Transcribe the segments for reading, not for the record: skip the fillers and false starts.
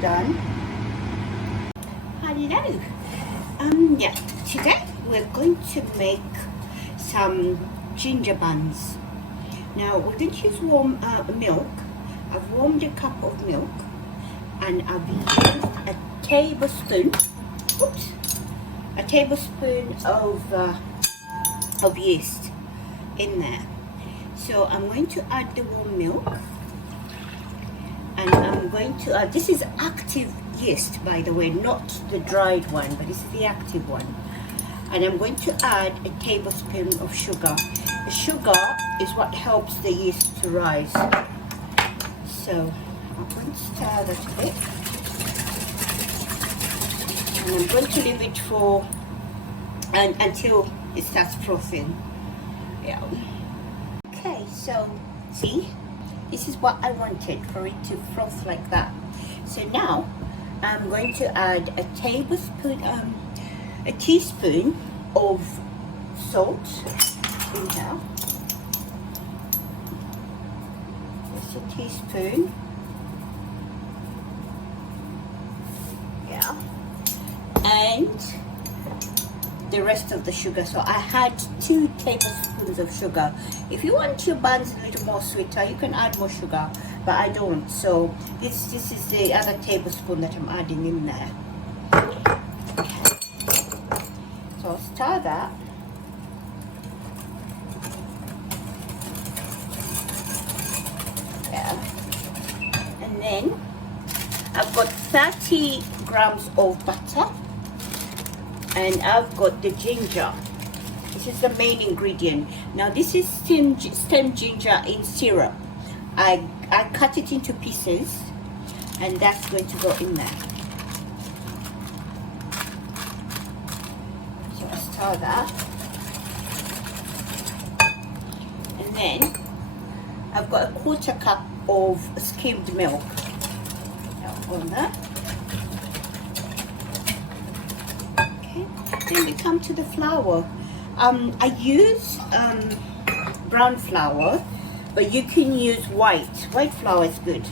done. Hello. Yeah, today we're going to make some ginger buns. Now we're going to use warm milk. I've warmed a cup of milk and I've used a tablespoon of yeast in there. So I'm going to add the warm milk, and I'm going to add, this is active yeast by the way, not the dried one, but this is the active one. And I'm going to add a tablespoon of sugar. The sugar is what helps the yeast to rise. So I'm going to stir that a bit. And I'm going to leave it for until it starts frothing. Yeah. Okay, so see, this is what I wanted, for it to froth like that. So now I'm going to add a teaspoon of salt in here. Just a teaspoon. Yeah. And the rest of the sugar. So I had 2 tablespoons of sugar. If you want your buns a little more sweeter, you can add more sugar, but I don't. So this is the other tablespoon that I'm adding in there. So I'll stir that. Yeah. And then I've got 30 grams of butter. And I've got the ginger. This is the main ingredient. Now this is stem ginger in syrup. I cut it into pieces, and that's going to go in there. So I stir that. And then I've got a 1/4 cup of skimmed milk. On that. Then we come to the flour. I use brown flour, but you can use white. White flour is good,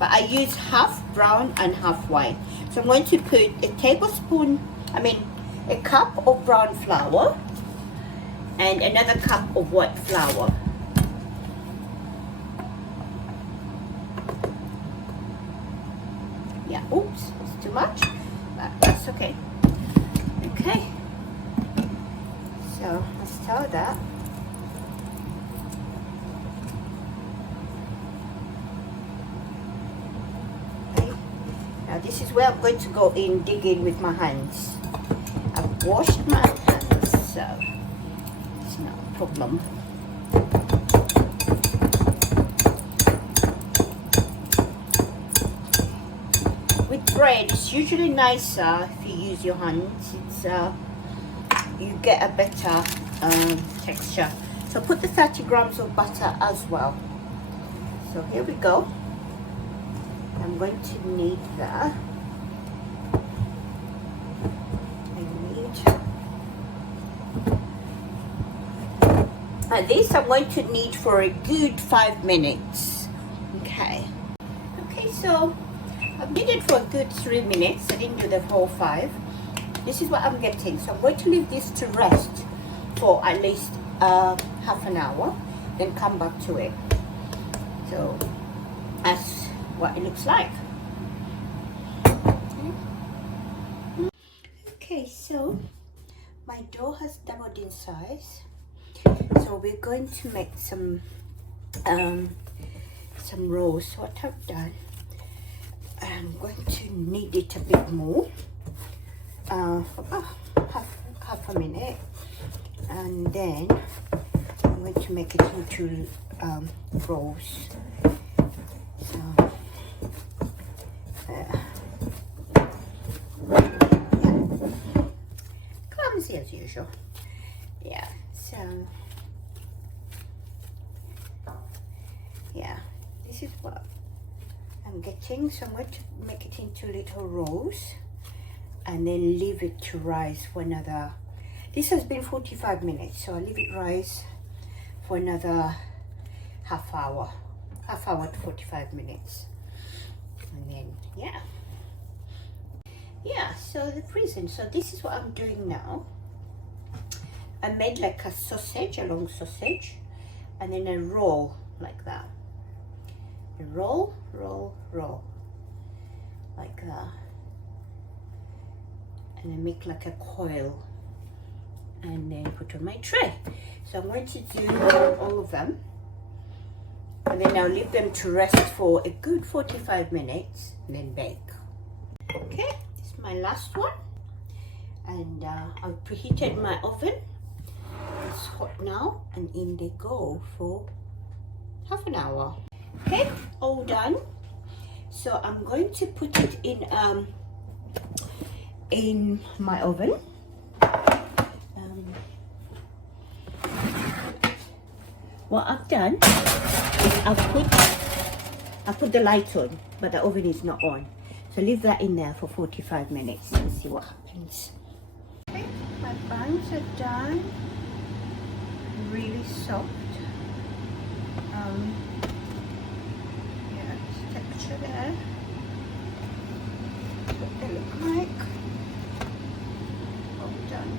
but I use half brown and half white. So I'm going to put a cup of brown flour and another cup of white flour. Yeah, oops, it's too much, but that's okay. Okay, so let's stir that. Okay. Now this is where I'm going to go in, dig in with my hands. I've washed my hands, so it's not a problem. With bread, it's usually nicer if you use your hands. It's you get a better texture. So put the 30 grams of butter as well. So here we go. I'm going to need that. This I'm going to need for a good 5 minutes. Okay. Okay, so I've kneaded it for a good 3 minutes. I didn't do the whole 5. This is what I'm getting. So I'm going to leave this to rest for at least half an hour, then come back to it. So that's what it looks like. Okay, so my dough has doubled in size. So we're going to make some rolls. So what I've done, I'm going to knead it a bit more, for about half a minute, and then I'm going to make it into rolls. So clumsy as usual. Yeah. So yeah, this is what I'm getting. So I'm going to make it into little rolls and then leave it to rise for another, this has been 45 minutes, so I'll leave it rise for another half hour to 45 minutes, and then yeah. so the freezing. So this is what I'm doing now. I made like a sausage, a long sausage, and then a roll like that. A roll, roll, roll, like that. And then make like a coil, and then put on my tray. So I'm going to do all of them, and then I'll leave them to rest for a good 45 minutes and then bake. Okay, this is my last one, and I've preheated my oven. It's hot now, and in they go for half an hour. Okay, all done. So I'm going to put it in my oven. What I've done is I put the light on, but the oven is not on. So leave that in there for 45 minutes and see what happens. Okay, my buns are done. Really soft. Yeah, it's texture there. That's what they look like. All done.